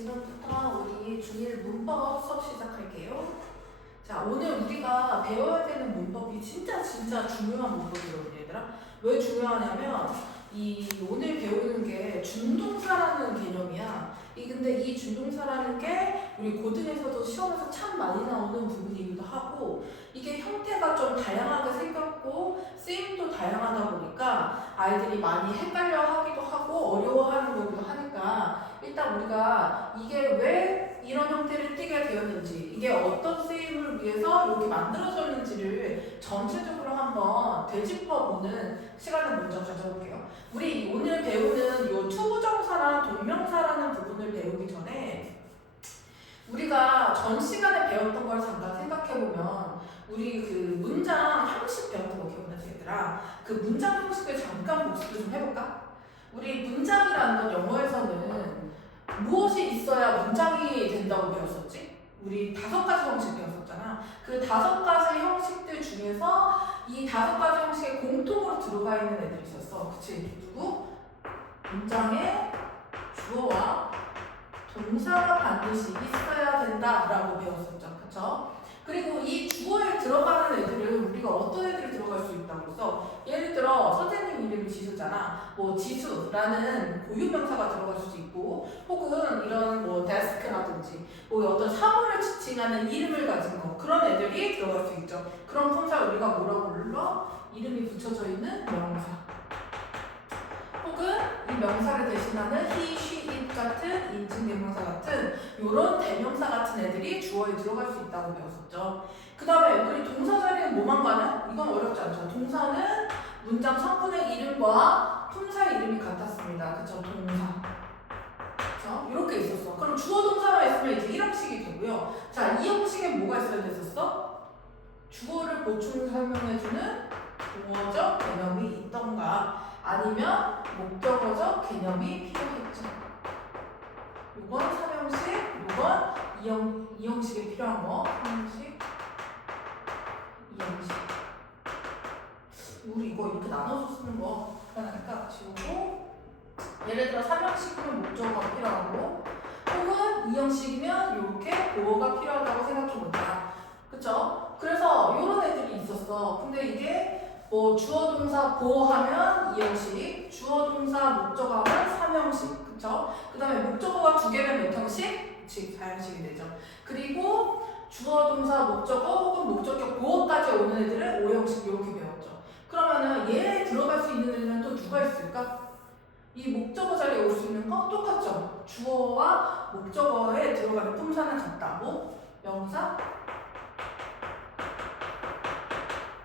지금부터 우리 중1 문법 수업 시작할게요. 자, 오늘 우리가 배워야 되는 문법이 진짜 중요한 문법이거든요, 얘들아. 왜 중요하냐면 오늘 배우는 게 준동사라는 개념이야. 근데 이 준동사라는 게 우리 고등에서도 시험에서 참 많이 나오는 부분이기도 하고, 이게 형태가 좀 다양하게 생겼고 쓰임도 다양하다 보니까 아이들이 많이 헷갈려 하기도 하고 어려워하는 거기도 하니까, 일단 우리가 이게 왜 이런 형태를 띠게 되었는지, 이게 어떤 쓰임을 위해서 이렇게 만들어졌는지를 전체적으로 한번 되짚어보는 시간을 먼저 가져볼게요. 우리 오늘 배우는 이 투부정사나 동명사라는 부분을 배우기 전에 우리가 전 시간에 배웠던 걸 잠깐 생각해보면, 우리 그 문장 형식 배웠던 거 기억나지 얘들아? 그 문장 형식을 잠깐 복습을 좀 해볼까? 우리 문장이라는 건 영어에서는 무엇이 있어야 문장이 된다고 배웠었지? 우리 5가지 형식 배웠었잖아. 그 5가지 형식들 중에서 이 5가지 형식에 공통으로 들어가 있는 애들이 있었어. 그치? 누구? 문장에 주어와 동사가 반드시 있어야 된다라고 배웠었죠. 그쵸? 그리고 이 주어에 들어가는 애들은 우리가 어떤 애들이 들어갈 수 있다고 해서, 예를 들어 선생님 이름이 지수잖아. 뭐 지수라는 고유명사가 들어갈 수도 있고, 혹은 이런 뭐 데스크라든지 뭐 어떤 사물을 지칭하는 이름을 가진 거, 그런 애들이 들어갈 수 있죠. 그런 품사 우리가 뭐라고 불러? 이름이 붙여져 있는 명사, 혹은 이 명사를 대신하는 he, she, it 같은 인칭대명사 같은 이런 대명사 같은 애들이 주어에 들어갈 수 있다고 배웠었죠. 그 다음에 우리 동사 자리는 뭐만 가는? 이건 어렵지 않죠. 동사는 문장 성분의 이름과 품사의 이름이 같았습니다. 그쵸? 동사. 그쵸? 이렇게 있었어. 그럼 주어 동사가 있으면 이제 1형식이 되고요. 자, 2형식엔 뭐가 있어야 됐었어? 주어를 보충 설명해주는 동어적 개념이 있던가, 아니면 목적어적 개념이 필요했죠. 요건 3형식, 요건 2형식에 필요한 거. 3형식, 2형식. 우리 이거 이렇게 나눠서 쓰는 거 편하니까 지우고, 예를 들어 3형식이면 목적어가 필요하고, 혹은 2형식이면 이렇게 보어가 필요하다고 생각해보자. 그쵸? 그래서 이런 애들이 있었어. 근데 이게 뭐 주어 동사 보어하면 2형식, 주어 동사 목적어 하면 3형식, 그쵸? 그 다음에 목적어가 2개면 몇 형식? 즉 4형식이 되죠. 그리고 주어 동사 목적어 혹은 목적격 보어까지 오는 애들은 5형식 이렇게 배웠죠. 그러면은 얘에 들어갈 수 있는 애는 또 누가 있을까? 이 목적어 자리에 올 수 있는 거 똑같죠? 주어와 목적어에 들어가는 품사는 같다고? 명사,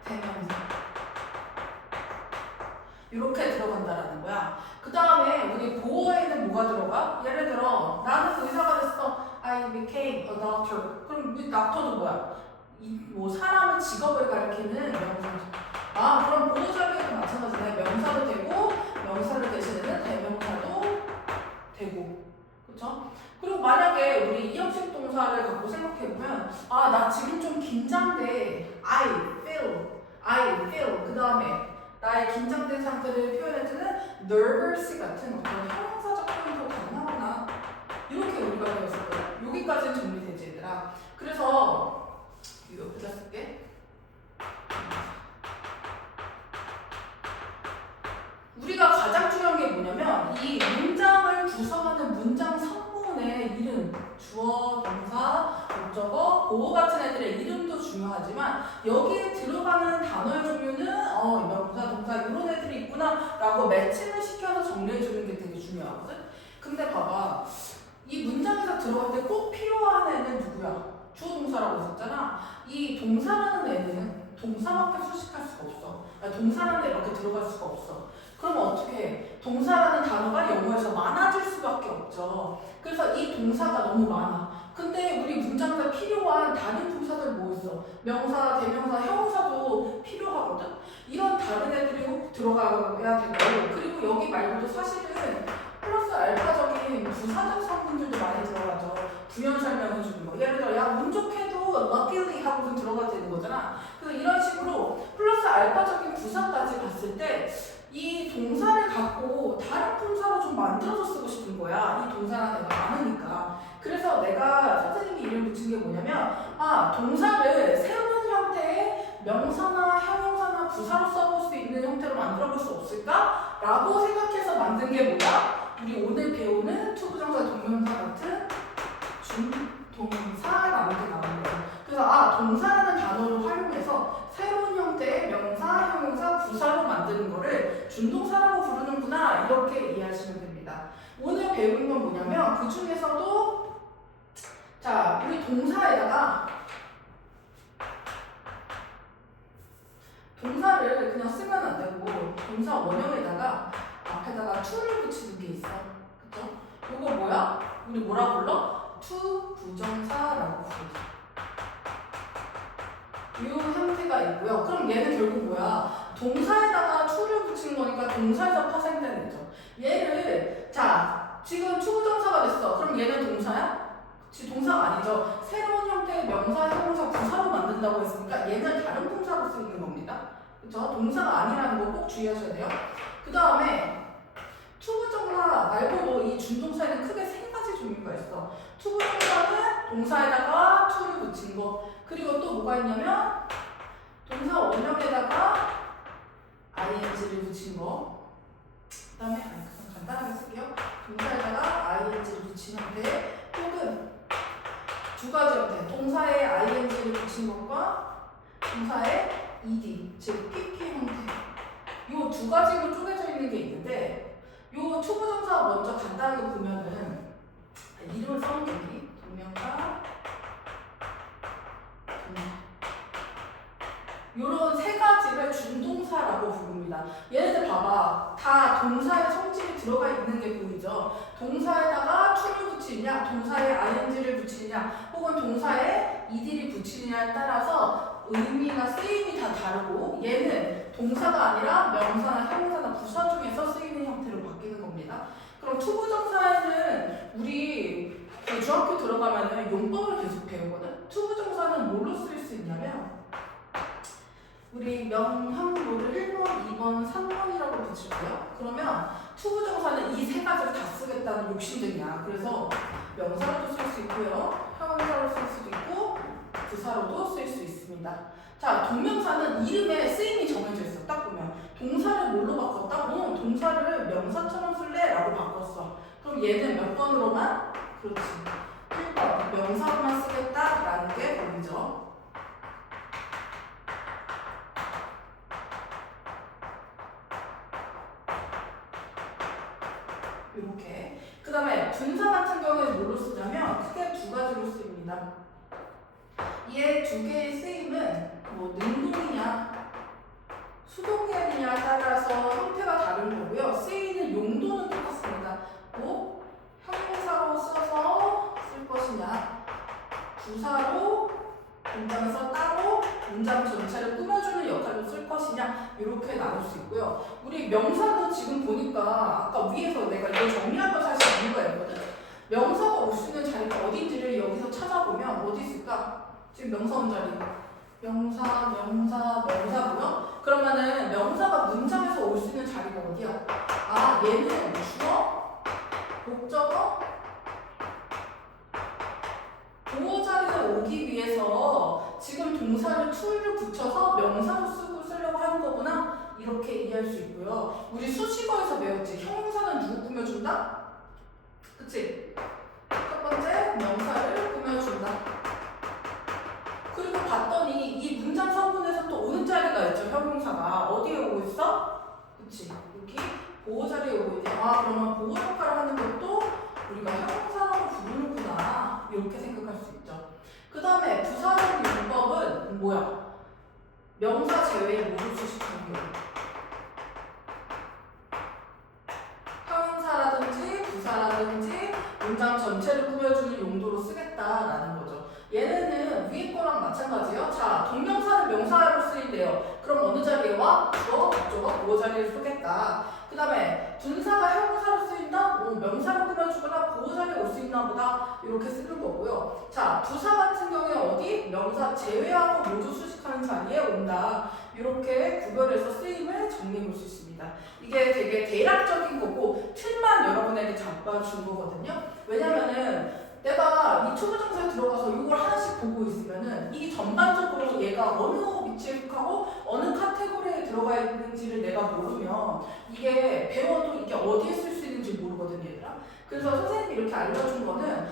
대명사, 이렇게 들어간다라는 거야. 그 다음에 우리 보어에는 뭐가 들어가? 예를 들어 나는 의사가 됐어. I became a doctor. 그럼 이 doctor도 뭐야? 뭐 사람의 직업을 가리키는 명사죠. 아, 그럼 보어 자리에도 마찬가지네. 명사도 되고 명사를 대신하는 대명사도 되고, 그렇죠? 그리고 만약에 우리 2형식 동사를 갖고 생각해보면, 아, 나 지금 좀 긴장돼. I feel. 그 다음에 나의 긴장된 상태를 표현해주는 nervous 같은 어떤 형용사적 표현도 가능하구나. 이렇게 우리가 배웠을 거야. 여기까지는 정리되지 얘들아. 그래서 이거 여기다 쓸게. 우리가 가장 중요한 게 뭐냐면, 이 문장을 구성하는 문장 성분의 이름, 주어, 동사, 목적어, 보어 같은 애들의 이름도 중요하지만, 여기에 들어가는 단어의 종류는 명사, 동사 이런 애들이 있구나 라고 매칭을 시켜서 정리해주는 게 되게 중요하거든. 근데 봐봐, 이 문장에서 들어갈 때 꼭 필요한 애는 누구야? 주어 동사라고 했었잖아. 이 동사라는 애는 동사밖에 수식할 수가 없어. 동사라는 애밖에 들어갈 수가 없어. 그러면 어떻게 해? 동사라는 단어가 영어에서 많아질 수밖에 없죠. 그래서 이 동사가 너무 많아. 근데 우리 문장에 필요한 다른 품사들 뭐 있어? 명사, 대명사, 형용사도 필요하거든? 이런 다른 애들이 꼭 들어가야 되고, 그리고 여기 말고도 사실은 플러스 알파적인 부사적 성분들도 많이 들어가죠. 부연 설명해주는 거. 예를 들어, 야, 운 좋게도 luckily 하고서 들어가야 되는 거잖아. 그래서 이런 식으로 플러스 알파적인 부사까지 봤을 때 이 동사를 갖고 다른 품사로 좀 만들어서 쓰고 싶은 거야. 이 동사라는 애가 많으니까. 게 뭐냐면 동사를 새로운 형태의 명사나 형용사나 부사로 써볼 수 있는 형태로 만들어 볼 수 없을까? 라고 생각해서 만든 게 뭐야? 우리 오늘 배우는 투부정사 동명사 같은 준동사라는 게 나오는 거예요. 그래서 동사라는 단어를 활용해서 새로운 형태의 명사, 형용사, 부사로 만드는 거를 준동사라고 부르는구나 이렇게 이해하시면 됩니다. 오늘 배우는 건 뭐냐면 그 중에서도 자 우리 동사에다가 동사를 그냥 쓰면 안 되고 동사 원형에다가 앞에다가 to를 붙이는 게 있어. 그쵸? 이거 뭐야? 우리 뭐라 불러? to 부정사라고 부르죠. 이 형태가 있고요. 그럼 얘는 결국 뭐야? 동사에다가 to를 붙인 거니까 동사에서 파생된 거죠. 얘를 자 지금 to 부정사가 됐어. 그럼 얘는 동사야? 그치, 동사가 아니죠. 새로운 형태의 명사, 형용사, 부사로 만든다고 했으니까 얘는 다른 동사로 쓰이는 겁니다. 그쵸? 동사가 아니라는 거 꼭 주의하셔야 돼요. 그 다음에 투부정사 말고도 이 준동사에는 크게 세 가지 종류가 있어. 투부정사는 동사에다가 to를 붙인 거. 그리고 또 뭐가 있냐면 동사 원형에다가 ing를 붙인 거. 그 다음에 간단하게 쓸게요. 동사에다가 ing를 붙인 형태 혹은 두 가지 형태. 동사에 ing를 붙인 것과 동사에 ed, 즉 pp 형태. 요 두 가지로 쪼개져 있는 게 있는데 요 투부정사 먼저 간단하게 보면은 이름을 써놓은 게 동명사, 요런 세 가지를 준동사라고 부릅니다. 얘네들 봐봐. 다 동사의 성질이 들어가 있는 게 보이죠? 동사에다가 to를 붙이느냐, 동사에 ing를 붙이느냐, 혹은 동사에 ed를 붙이느냐에 따라서 의미나 쓰임이 다 다르고 얘는 동사가 아니라 명사나 형용사나 부사 중에서 쓰이는 형태로 바뀌는 겁니다. 그럼 투부정사에는 우리 중학교 들어가면은 용법을 계속 배우거든? 투부정사는 뭘로 쓸 수 있냐면 우리 명함로를 1번, 2번, 3번이라고 붙일게요. 그러면 투부정사는 이 세 가지를 다 쓰겠다는 욕심쟁이야. 그래서 명사로도 쓸 수 있고요. 형용사로 쓸 수도 있고 부사로도 쓸 수 있습니다. 자, 동명사는 이름에 쓰임이 정해져 있어. 딱 보면 동사를 뭘로 바꿨다? 동사를 명사처럼 쓸래? 라고 바꿨어. 그럼 얘는 몇 번으로만? 그렇지. 1번 명사로만 쓰겠다라는 게 보이죠. 이렇게. 그 다음에 분사 같은 경우에는 뭘로 쓰냐면 크게 두 가지로 쓰입니다. 이 두 개의 쓰임은 뭐 능동이냐 수동계열이냐에 따라서 형태가 다른 거고요. 쓰이는 용도는 똑같습니다. 뭐 형용사로 써서 쓸 것이냐, 부사로 문장에서 따로 문장 전체를 꾸며주는 역할로 쓸 것이냐 이렇게 나눌 수 있고요. 우리 명사도 지금 보니까 아까 위에서 내가 이거 정리한 거 사실 이유가 있거든. 명사가 올 수 있는 자리가 어딘지를 여기서 찾아보면 어디 있을까? 지금 명사 원자리 명사, 명사고요. 그러면은 명사가 문장에서 올 수 있는 자리가 어디야? 얘는 주어, 목적어, 보호 자리에 오기 위해서 지금 동사를 to를 붙여서 명사로 쓰려고 하는 거구나 이렇게 이해할 수 있고요. 우리 수식어에서 배웠지. 형용사는 누구 꾸며준다? 그치? 첫 번째 명사를 꾸며준다. 그리고 봤더니 이 문장 성분에서 또 오는 자리가 있죠. 형용사가 어디에 오고 있어? 그치? 여기 보호 자리에 오고 있네. 그러면 보호 역할을 하는 것도 우리가 형용사라고 부르는구나 이렇게 생각할 수 있죠. 그 다음에 부사적 용법은 뭐야? 명사 제외에 모두 수식하는 거예요. 형용사라든지 부사라든지 문장 전체를 꾸며주는 용도로 쓰겠다라는 거죠. 얘네는 위에 거랑 마찬가지예요. 자, 동명사는 명사로 쓰인대요. 그럼 어느 자리에 와? 주어, 목적어, 보호 자리를 쓰겠다. 그 다음에 분사가 형용사로 쓰인다? 명사로 꾸며주거나 보호 자리에 올 수 있나 보다 이렇게 쓰는 거고요. 자, 부사 같은 경우에 어디? 명사 제외하고 모두 수식하는 자리에 온다. 이렇게 구별해서 쓰임을 정리해 볼 수 있습니다. 이게 되게 대략적인 거고 틀만 여러분에게 잡아준 거거든요. 왜냐면은 내가 이 투부정사에 들어가서 이걸 하나씩 보고 있으면은 이 전반적으로 얘가 어느 위치에 속하고 어느 카테고리에 들어가 있는지를 내가 모르면 이게 배워도 이게 어디에 쓸 수 있는지 모르거든 얘들아. 그래서 선생님이 이렇게 알려준 거는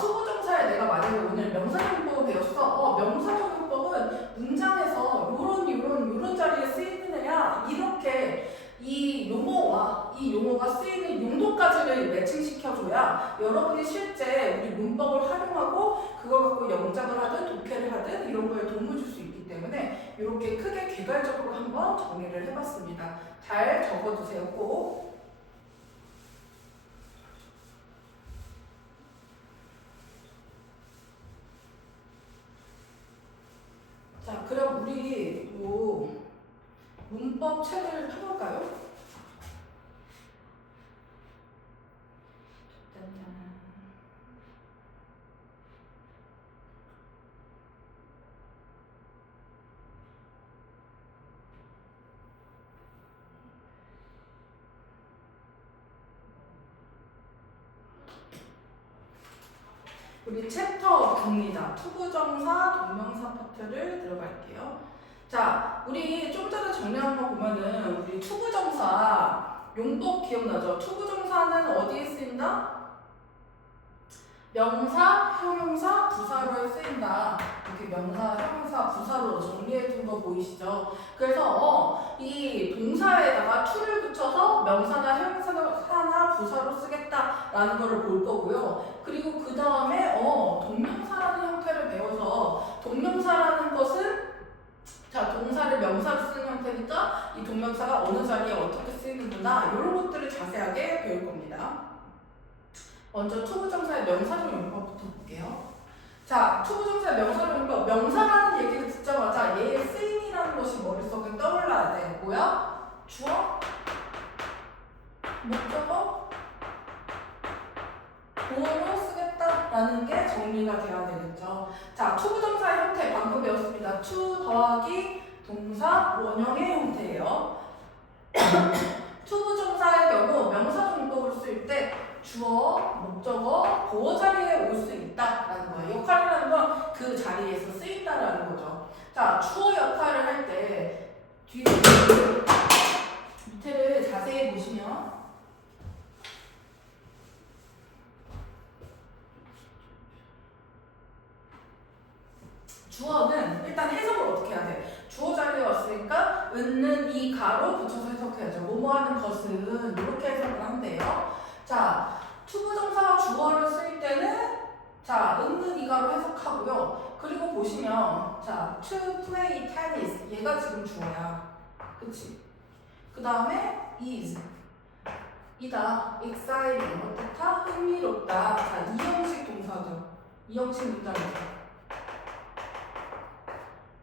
투부정사에 내가 만약에 오늘 명사용법을 배웠어. 명사용법은 문장에서 요런 자리에 쓰이는 애야. 이렇게 이 용어와 이 용어가 쓰이는 용도까지를 매칭시켜줘야 여러분이 실제 우리 문법을 활용하고 그걸 갖고 영작을 하든 독해를 하든 이런 거에 도움을 줄 수 있기 때문에 이렇게 크게 개괄적으로 한번 정리를 해봤습니다. 잘 적어두세요 꼭. 자, 그럼 우리 문법 책을 펴볼까요? 우리 챕터 9입니다. 투부정사, 동명사 파트를 들어갈게요. 자, 우리 좀 전에 정리한 거 보면은 우리 투부정사 용법 기억나죠? 투부정사는 어디에 쓰인다? 명사, 형용사, 부사로에 쓰인다. 이렇게 명사, 형용사, 부사로 정리해둔 거 보이시죠? 그래서 이 동사에다가 to를 붙여서 명사나 형용사나 부사로 쓰겠다라는 거를 볼 거고요. 그리고 그 다음에 동명사라는 형태를 배워서 동명사라는 것은 동사를 명사로 쓰는 형태니까 이 동명사가 어느 자리에 어떻게 쓰이는구나 이런 것들을 자세하게 배울 겁니다. 먼저 투부정사의 명사적 용법부터 볼게요. 자, 투부정사의 명사적 용법. 명사라는 얘기를 듣자마자 얘의 쓰임이라는 것이 머릿속에 떠올라야 돼. 뭐야? 주어, 목적어, 보어로 쓰겠다라는 게 정리가 돼야 되겠죠. 자, 투부정사의 형태 방금 배웠습니다. to 더하기 동사 원형의 형태예요. 투부정사의 경우 명사적 용법을 쓸 때 주어, 목적어, 보어 자리에 올 수 있다라는 거예요. 역할이라는 건 그 자리에서 쓰인다라는 거죠. 자, 주어 역할을 할 때 밑에를 자세히 보시면 주어는 일단 해석을 어떻게 해야 돼? 주어 자리에 왔으니까 은는 이 가로 붙여서 해석해야죠. 뭐뭐 하는 것은 이렇게 해석을 한대요. 자, 투부정사가 주어를 쓸 때는 은는 이가로 해석하고요. 그리고 보시면 to play tennis 얘가 지금 주어야. 그치? 그 다음에 is 이다 exciting 어떻다? 흥미롭다. 자, 이 형식 동사죠. 이 형식 문장이죠.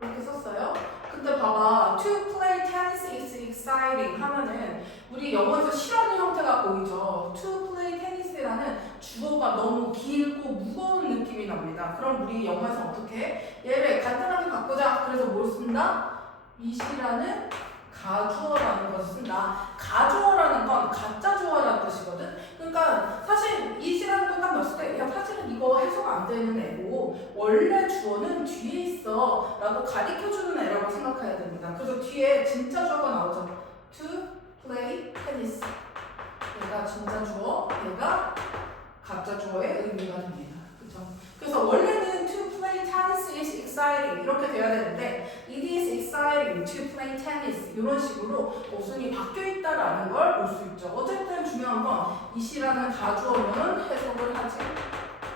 이렇게 썼어요. 근데 봐봐, to play tennis is exciting 하면은 우리 영어에서 싫어하는 형태가 보이죠. to play tennis라는 주어가 너무 길고 무거운 느낌이 납니다. 그럼 우리 영어에서 어떻게 해? 얘를 간단하게 바꾸자. 그래서 뭘 쓴다? it이라는 가주어라는 것을 쓴다. 가주어라는 건 가짜 주어라는 뜻이거든. 그러니까 사실 it이라는 거 딱 넣었을 때 사실은 이거 해석 안 되는 애고 원래 주어는 뒤에 있어 라고 가리켜주는 애라고 생각해야 됩니다. 그래서 뒤에 진짜 주어가 나오죠. to play tennis 얘가 진짜 주어, 얘가 가짜 주어의 의미가 됩니다. 그쵸? 그래서 원래는 to play tennis is exciting 이렇게 돼야 되는데 it is exciting to play tennis 이런 식으로 어순이 바뀌어 있다라는 걸 볼 수 있죠. 어쨌든 중요한 건 it이라는 가주어는 해석을 하지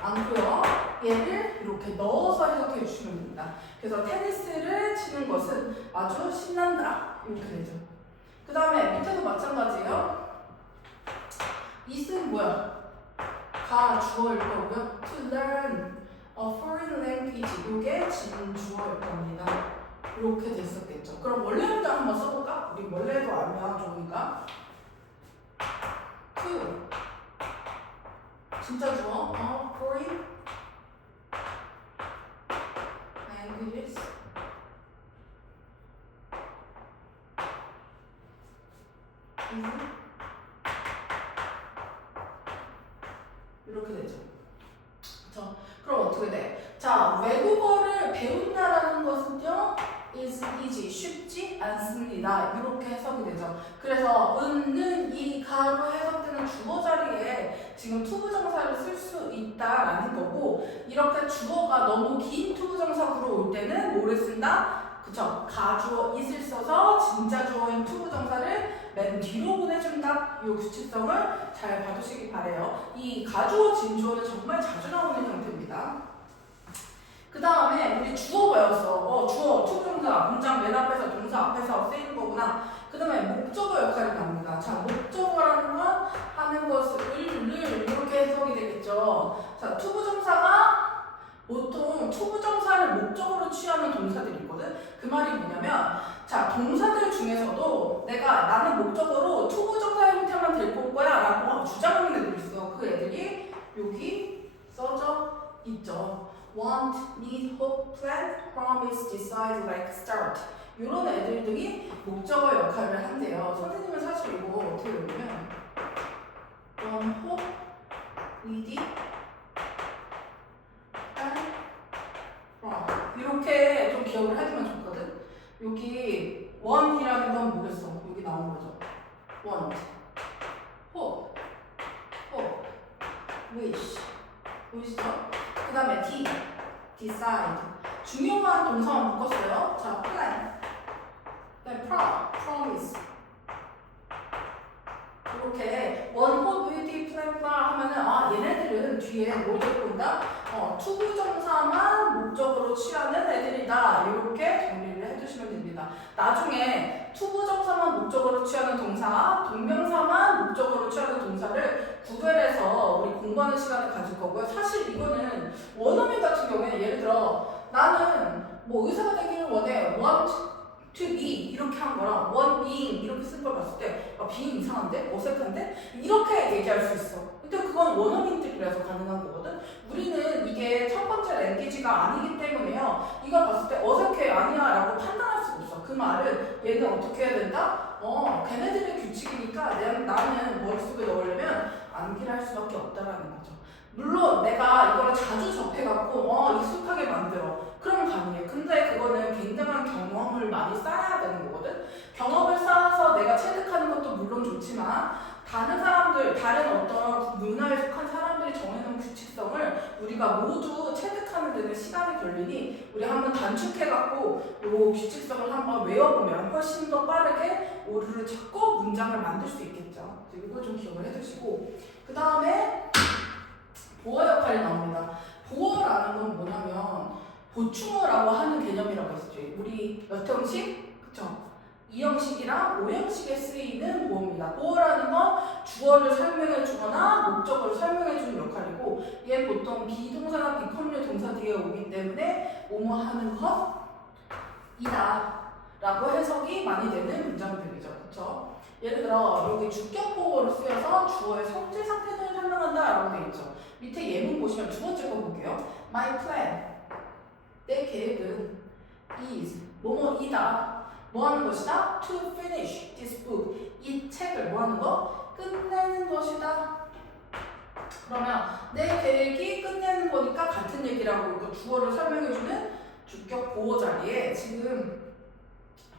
않고요. 얘를 이렇게 넣어서 해석해 주시면 됩니다. 그래서 테니스를 치는 것은 아주 신난다 이렇게 되죠. 그 다음에 밑에도 마찬가지예요. it은 뭐야? 가주어일 거고요. To learn a foreign language 이게 진주어일 겁니다. 이렇게 됐었겠죠. 그럼 원래 문장 한번 써볼까? 우리 원래도 알면 좋으니까. to 진짜 주어 foreign languages 이렇게 되죠. 그쵸? 그럼 어떻게 돼? 자, 외국어를 배운다라는 것은요, is easy, 쉽지 않습니다. 이렇게 해석이 되죠. 그래서 은는 이 가로 해석되는 주어 자리에 지금 투부정사를 쓸 수 있다라는 거고, 이렇게 주어가 너무 긴 투부정사구로 올 때는 뭐를 쓴다? 그쵸? 가주어 it을 써서 진짜 주어인 투부정사를 맨 뒤로 보내준다. 이 규칙성을 잘 봐두시기 바래요. 이 가주어 진주어는 정말 자주 나오는 형태입니다. 그 다음에 우리 주어 배웠어. 주어, 투부정사, 문장 맨 앞에서 동사 앞에서 쓰이는 거구나. 그 다음에 목적어 역할이 나옵니다. 자, 목적어라는 건 하는 것을 이렇게 해석이 되겠죠. 자, 투부정사가 보통 투부정사를 목적으로 취하는 동사들이 있거든. 그 말이 뭐냐면, 자, 동사들 중에서도 나는 목적으로 투부정사 형태만 데리고 올 거야 라고 주장하는 애들이 있어. 그 애들이 여기 써져 있죠. want, need, hope, plan, promise, decide, like, start. 이런 애들이 목적어 역할을 한대요. 선생님은 사실 이거 어떻게 외우면 want, hope, need, plan, promise. 이렇게 좀 기억을 해두면 좋거든. 여기 want이라는 건 뭐겠어? 여기 나온 거죠. want, hope, wish, 보이시죠? 그 다음에 decide. 중요한 동사만 묶었어요. 자, plan. 네, promise. 이렇게 one, hope, will, plan, 하면은 얘네들은 뒤에 뭘 데리고 온다? 투부정사만 목적으로 취하는 애들이다. 이렇게 정리를 해주시면 됩니다. 나중에 투부정사만 목적으로 취하는 동사, 동명사만 목적으로 취하는 동사를 구별해서 우리 공부하는 시간을 가질 거고요. 사실 이거는 원어민 같은 경우에 예를 들어 나는 뭐 의사가 되기를 원해. want to be 이렇게 한 거랑 want being 이렇게 쓴 걸 봤을 때 being 이상한데? 어색한데? 이렇게 얘기할 수 있어. 근데 그건 원어민들이라서 가능한 거거든. 우리는 이게 첫 번째 랭귀지가 아니기 때문에요. 이걸 봤을 때 어색해 아니야 라고 판단할 수가 없어. 그 말은 얘는 어떻게 해야 된다? 걔네들의 규칙이니까 나는 머릿속에 넣으려면 암기를 할 수밖에 없다라는 거죠. 물론 내가 이걸 자주 접해갖고 익숙하게 만들어. 그럼 가능해. 근데 그거는 굉장한 경험을 많이 쌓아야 되는 거거든. 경험을 쌓아서 내가 체득하는 것도 물론 좋지만 다른 사람들, 다른 어떤 문화에 속한 사람들이 정해놓은 규칙성을 우리가 모두 체득하는 데는 시간이 걸리니 우리 한번 단축해갖고 요 규칙성을 한번 외워보면 훨씬 더 빠르게 오류를 찾고 문장을 만들 수 있겠죠. 이거 좀 기억을 해두시고 그 다음에 보어 역할이 나옵니다. 보어라는 건 뭐냐면 보충어라고 하는 개념이라고 했었죠. 우리 몇 형식? 그쵸? 2형식이랑 5형식에 쓰이는 보어입니다. 보어라는 건 주어를 설명해 주거나 목적어를 설명해 주는 역할이고 얘 보통 비동사나 비컨류 동사 뒤에 오기 때문에 뭐뭐 하는 것이다 라고 해석이 많이 되는 문장들이죠. 그쵸? 예를 들어 여기 주격 보어로 쓰여서 주어의 성질 상태를 설명한다 라고 되어 있죠. 밑에 예문 보시면 두 번째 거 볼게요. My plan. 내 계획은 is 뭐뭐이다. 뭐 하는 것이다? To finish this book. 이 책을 뭐 하는 거? 끝내는 것이다. 그러면 내 계획이 끝내는 거니까 같은 얘기라고 이거 주어를 설명해주는 주격 보호 자리에 지금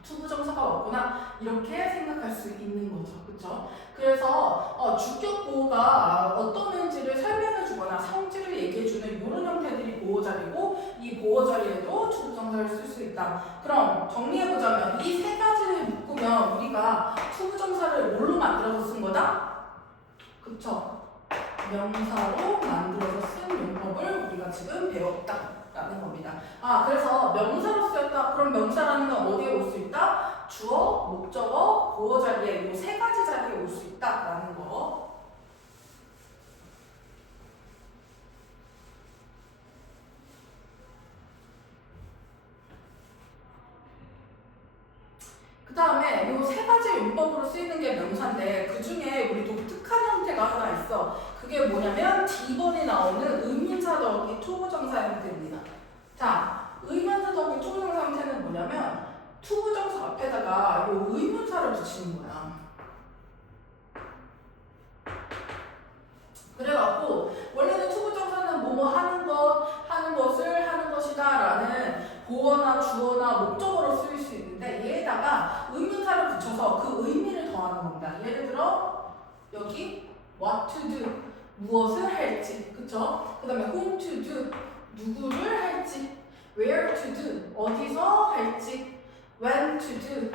투부정사가 없구나 이렇게 생각할 수 있는 거죠. 그쵸? 그래서 주격 보호가 어떤 의지를 설명해주거나 성질을 얘기해주는 이런 형태들이 보호 자리고 이 보호 자리에도 투부정사를 쓸 수 있다. 그럼 정리해보자면 이 세 가지를 묶으면 우리가 투부정사를 뭘로 만들어서 쓴 거다? 그쵸? 명사로 만들어서 쓴 용법을 우리가 지금 배웠다. 라는 겁니다. 그래서 명사로 쓰였다. 그럼 명사라는 건 어디에 올 수 있다? 주어, 목적어, 보어 자리에 이 세 가지 자리에 올 수 있다라는 거. 그 다음에 이 세 가지 용법으로 쓰이는 게 명사인데 그 중에 우리 독특한 형태가 하나 있어. 그게 뭐냐면 D번에 나오는 의문사 더하기 투부정사 형태입니다. 자, 의문사 더하기 투부정사 형태는 뭐냐면 투부정사 앞에다가 이 의문사를 붙이는 거야. 그래갖고 원래는 투부정사는 뭐뭐 하는 것, 하는 것을, 보어나 주어나 목적어로 쓰일 수 있는데 얘에다가 의문사를 붙여서 그 의미를 더하는 겁니다. 예를 들어 여기 what to do 무엇을 할지 그쵸? 그 다음에 whom to do 누구를 할지 where to do 어디서 할지 when to do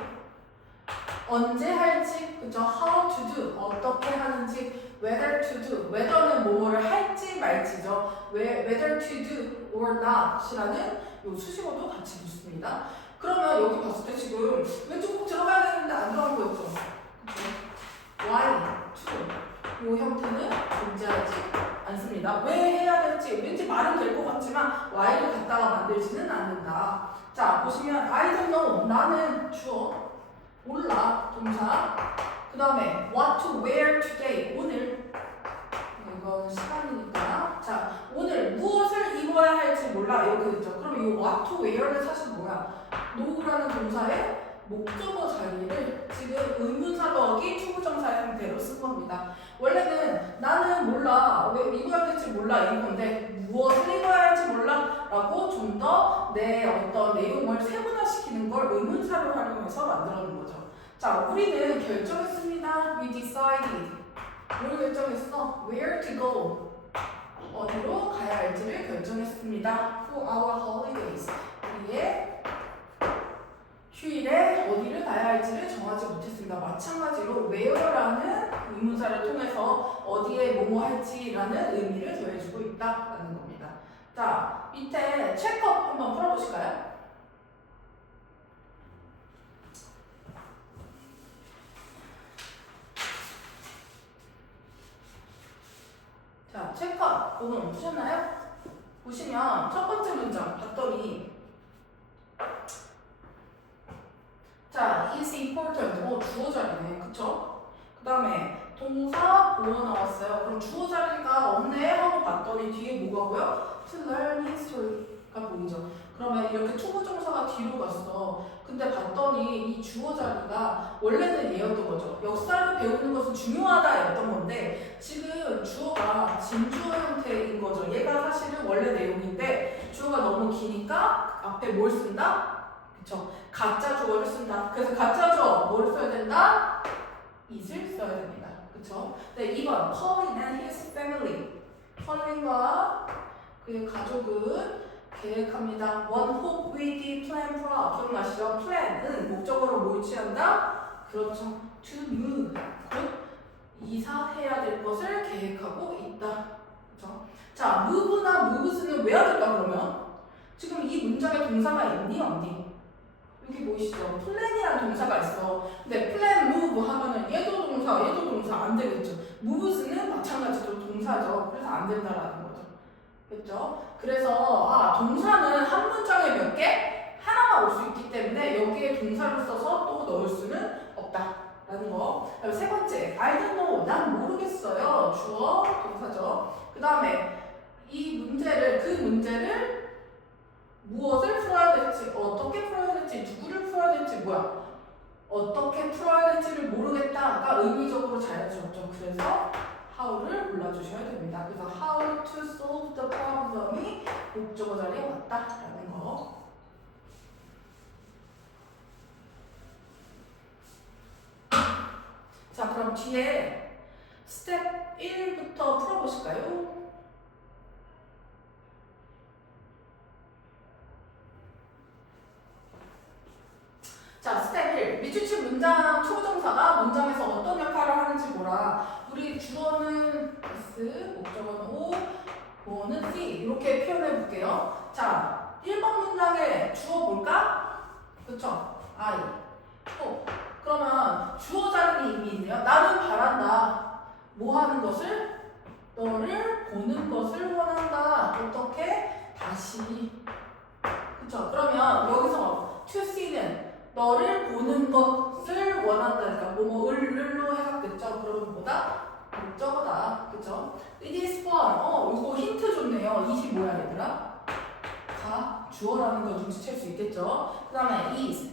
언제 할지 그쵸? how to do 어떻게 하는지 whether to do whether는 뭐뭐를 할지 말지죠. whether to do or not 이라는 요 수식어도 같이 붙습니다. 그러면 여기 봤을 때 지금 왼쪽 꼭 들어가야 되는데 안 들어간 거 있죠? 그쵸? why to 요 형태는 존재하지 않습니다. 왜 해야 될지 왠지 말은 될 것 같지만 why를 갖다가 만들지는 않는다. 자 보시면 I don't know 나는 주어 몰라 동사 그 다음에 what to wear today 오늘 이건 시간이니까 자 오늘 무엇을 입어야 할지 몰라 여기 있죠. 그럼 이 what to wear는 사실 뭐야? know라는 동사의 목적어 자리를 지금 의문사 더하기 투부정사의 형태로 쓴 겁니다. 원래는 나는 몰라 왜 입어야 될지 몰라 이런 건데 무엇을 입어야 할지 몰라 라고 좀 더 내 어떤 내용을 세분화시키는 걸 의문사를 활용해서 만들어낸 거죠. 자 우리는 결정했습니다. We decided 뭘 결정했어? Where to go 어디로 가야 할지를 결정했습니다. For our holidays 우리의 휴일에 어디를 가야 할지를 정하지 못했습니다. 마찬가지로 where라는 의문사를 통해서 어디에 뭐뭐 할지라는 의미를 더해주고 있다라는 겁니다. 자, 밑에 체크업 한번 풀어보실까요? 자, 체크업 오늘 푸셨나요? 보시면 첫 번째 문장 봤더니 자, is important. 주어 자리네. 그쵸? 그 다음에 동사 보어 나왔어요. 그럼 주어 자리가 없네 하고 봤더니 뒤에 뭐가고요? To learn history가 보이죠. 그러면 이렇게 투부정사가 뒤로 갔어. 근데 봤더니 이 주어 자리가 원래는 얘였던 거죠. 역사를 배우는 것은 중요하다였던 건데 지금 주어가 진주어 형태인 거죠. 얘가 사실은 원래 내용인데 주어가 너무 기니까 앞에 뭘 쓴다? 그쵸? 가짜 주어를 쓴다. 그래서 가짜 주어 뭐를 써야 된다? is를 써야 됩니다. 그쵸? 네, 2번 Colin and his family 컬린과 그의 가족은 계획합니다. One hope we did plan for 기억나시죠? plan은 목적어로 뭘 취한다? 그렇죠. to move 곧 이사해야 될 것을 계획하고 있다. 그쵸? 자, move나 moves는 왜 하될까 그러면? 지금 이 문장에 동사가 있니 없니? 여기 보이시죠? 플랜이라는 동사가 있어. 근데 플랜 무브 하면은 얘도 동사 안 되겠죠. 무브스는 마찬가지로 동사죠. 그래서 안 된다라는 거죠. 그렇죠? 그래서 동사는 한 문장에 몇 개? 하나만 올 수 있기 때문에 여기에 동사를 써서 또 넣을 수는 없다라는 거. 그다음에 세 번째, I don't know. 난 모르겠어요. 주어 동사죠. 그 다음에 그 문제를 무엇을 풀어야 될지, 어떻게 풀어야 될지, 누구를 풀어야 될지, 어떻게 풀어야 될지를 모르겠다가 의미적으로 자연스럽죠. 그래서 how를 골라주셔야 됩니다. 그래서 how to solve the problem이 목적어 자리에 왔다라는 거. 자, 그럼 뒤에 스텝 1부터 풀어보실까요? 자, 스텝 1. 밑줄친 문장 초정사가 문장에서 어떤 역할을 하는지 보라. 우리 주어는 S, 목적어는 O, 보어는 C. 이렇게 표현해 볼게요. 자, 1번 문장에 주어 볼까? 그쵸? I. 그러면 주어 자리는 이미 있네요. 나는 바란다. 뭐 하는 것을? 너를 보는 것을 원한다. 어떻게? 다시. 그쵸? 그러면 여기서 to see는 너를 보는 것을 원한다. 그러니까 뭐을로 해석됐죠. 그러면 뭐다? 목적어다. 그쵸? It is fun. 이거 힌트 좋네요. 이시 뭐야 얘들아? 주어라는 거 눈치챌 수 있겠죠. 그 다음에 is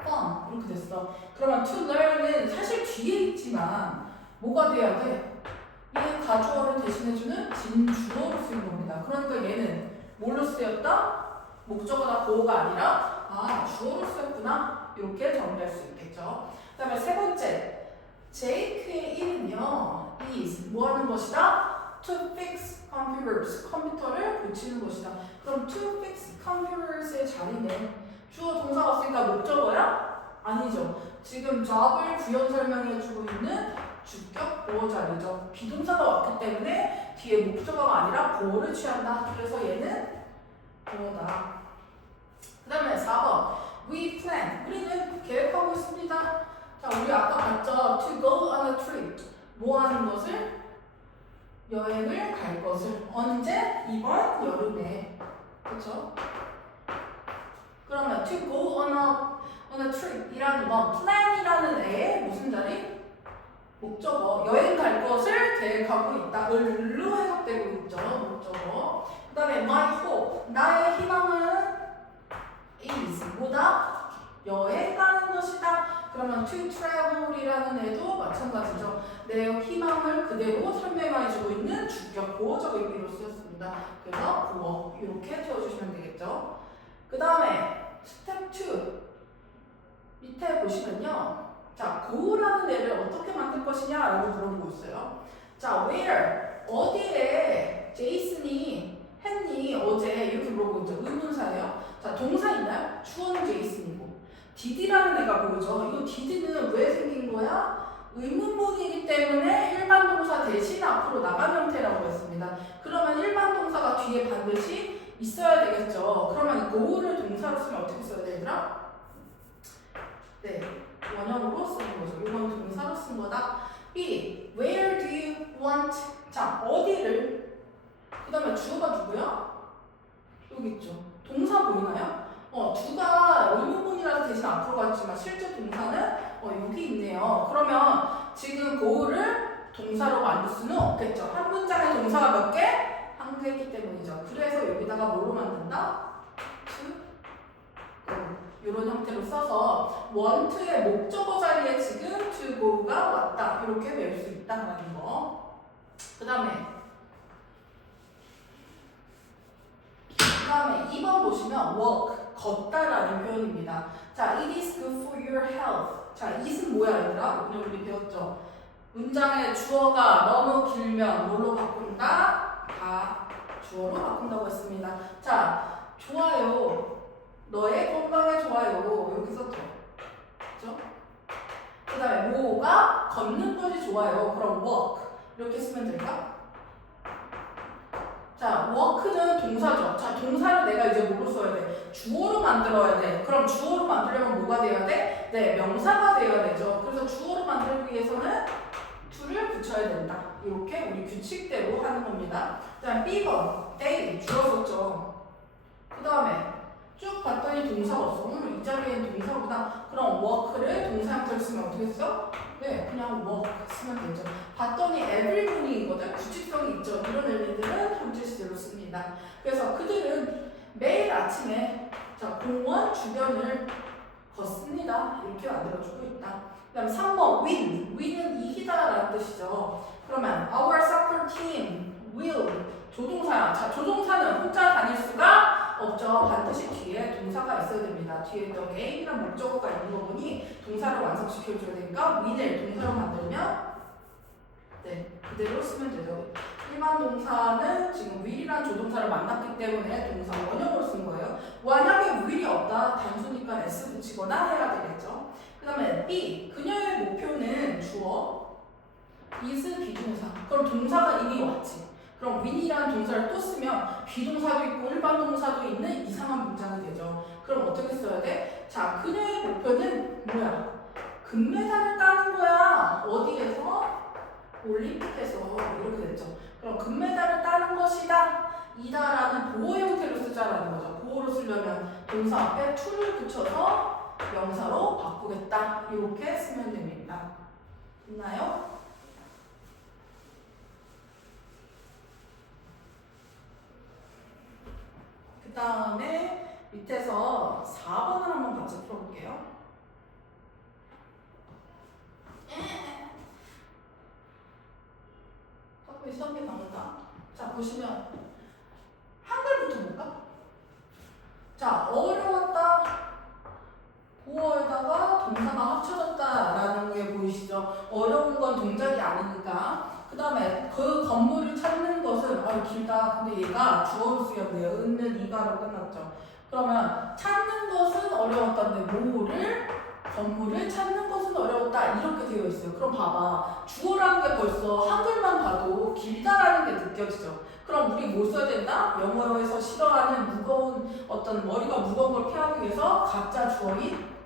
fun 이렇게 됐어. 그러면 to learn은 사실 뒤에 있지만 뭐가 돼야 돼? 얘 가주어를 대신해주는 진주어로 쓰인 겁니다. 그러니까 얘는 뭘로 쓰였다? 목적어나 보어가 아니라 주어로 쓰였구나. 이렇게 정리할 수 있겠죠. 그 다음에 세 번째, 제이크의 일은요, is 뭐 하는 것이다? To fix computers, 컴퓨터를 고치는 것이다. 그럼 to fix computers의 자리는 주어 동사가 왔으니까 목적어야? 아니죠. 지금 job을 부연 설명해주고 있는 주격 보어 자리죠. 비동사가 왔기 때문에 뒤에 목적어가 아니라 보어를 취한다. 그래서 얘는 보어다. 그 다음에 4번. We plan. 우리는 계획하고 있습니다. 자, 우리 아까 봤죠? To go on a trip. 뭐 하는 것을? 여행을 갈 것을. 언제? 이번 여름에. 그쵸? 그러면 to go on a trip 이라는 건 plan이라는 애의 무슨 자리? 목적어. 여행 갈 것을 계획하고 있다. 을로 해석되고 있죠. 목적어. 그 다음에 my hope. 나의 희망은 is 뭐다? 여행 가는 것이다. 그러면 to travel이라는 애도 마찬가지죠. 내 희망을 그대로 설명해주고 있는 주격 보어적 의미로 쓰였습니다. 그래서 보어 이렇게 채워주시면 되겠죠. 그 다음에 스텝 2 밑에 보시면요. 자, go라는 애를 어떻게 만들 것이냐 라고 물어보고 있어요. 자, where 어디에 제이슨이 했니 어제 이렇게 물어보고 있죠. 의문사예요. 자, 동사 있나요? 주어는 제이슨이고 did라는 애가 보이죠. 이거 did는 왜 생긴 거야? 의문문이기 때문에 일반 동사 대신 앞으로 나간 형태라고 했습니다. 그러면 일반 동사가 뒤에 반드시 있어야 되겠죠. 그러면 go를 동사로 쓰면 어떻게 써야 되더라? 네, 원형으로 쓰는 거죠. 이건 동사로 쓴 거다. B. Where do you want? 자, 어디를? 그 다음에 주어가 누구야? 여기 있죠. 동사 보이나요? 두가 의문문이라서 대신 앞으로 갔지만 실제 동사는 여기 있네요. 그러면 지금 go를 동사로 만들 수는 없겠죠. 한 문장에 동사가 몇 개? 한 개이기 때문이죠. 그래서 여기다가 뭐로 만든다? to go. 이런 형태로 써서 want의 목적어 자리에 지금 to go가 왔다. 이렇게 외울 수 있다는 거. 그 다음에 2번 보시면 walk, 걷다라는 표현입니다. 자, it is good for your health. 자, it은 뭐야 얘들아? 오늘 우리 배웠죠? 문장의 주어가 너무 길면 뭘로 바꾼다? 다 주어로 바꾼다고 했습니다. 자, 좋아요. 너의 건강에 좋아요. 이렇게 썼죠. 그죠? 그 다음에 뭐가 걷는 것이 좋아요. 그럼 walk. 이렇게 쓰면 될까? 자, work는 동사죠. 자, 동사를 내가 이제 뭐로 써야 돼? 주어로 만들어야 돼. 그럼 주어로 만들려면 뭐가 돼야 돼? 네, 명사가 돼야 되죠. 그래서 주어로 만들기 위해서는 to를 붙여야 된다. 이렇게 우리 규칙대로 하는 겁니다. 그 다음 B번, A, 주어졌죠. 그 다음에 쭉 봤더니 동사가 없어. 오늘 이 자리엔 동사보다 그럼 work를 동사 형태로 쓰면 어떻게 써? 네, 그냥 work 쓰면 되죠. 봤더니 every분이거든. 규칙성이 있죠. 이런 의미들은 현재 시제로 씁니다. 그래서 그들은 매일 아침에 자, 공원 주변을 걷습니다. 이렇게 만들어주고 있다. 그 다음 3번 win. win은 이기다라는 뜻이죠. 그러면 our soccer team will 조동사야. 자, 조동사는 혼자 다닐 수가 없죠. 반드시 뒤에 동사가 있어야 됩니다. 뒤에 또 game이란 목적어가 있는 거 보니 동사를 완성시켜줘야 되니까 win을 동사로 만들면 네, 그대로 쓰면 되죠. 일반 동사는 지금 will이란 조동사를 만났기 때문에 동사 원형으로 쓴 거예요. 만약에 will이 없다, 단수니까 s 붙이거나 해야 되겠죠. 그 다음에 B, 그녀의 목표는 주어, is은 비동사. 그럼 동사가 이미 왔지. 그럼 win이라는 동사를 또 쓰면 비동사도 있고 일반 동사도 있는 이상한 문장이 되죠. 그럼 어떻게 써야 돼? 자, 그녀의 목표는 뭐야? 금메달을 따는 거야. 어디에서? 올림픽에서. 이렇게 됐죠. 그럼 금메달을 따는 것이다. 이다라는 보호 형태로 쓰자라는 거죠. 보호로 쓰려면 동사 앞에 to를 붙여서 명사로 바꾸겠다. 이렇게 쓰면 됩니다. 있나요? 그 다음에 밑에서 4번을 한번 같이 풀어볼게요. 자꾸 시험에 나온다. 자, 보시면 한글부터 볼까? 자, 어려웠다. 보어에다가 동사가 합쳐졌다라는 게 보이시죠? 어려운 건 동작이 아니니까. 그 다음에 그 건물을 찾는 것은 길다. 근데 얘가 주어로 쓰였네요. 은는 이가로 끝났죠. 그러면 찾는 것은 어려웠다인데 뭐를? 건물을 찾는 것은 어려웠다. 이렇게 되어 있어요. 그럼 봐봐. 주어라는 게 벌써 한글만 봐도 길다라는 게 느껴지죠. 그럼 우리 뭘 써야 된다? 영어에서 싫어하는 무거운 어떤 머리가 무거운 걸 피하기 위해서 가짜 주어인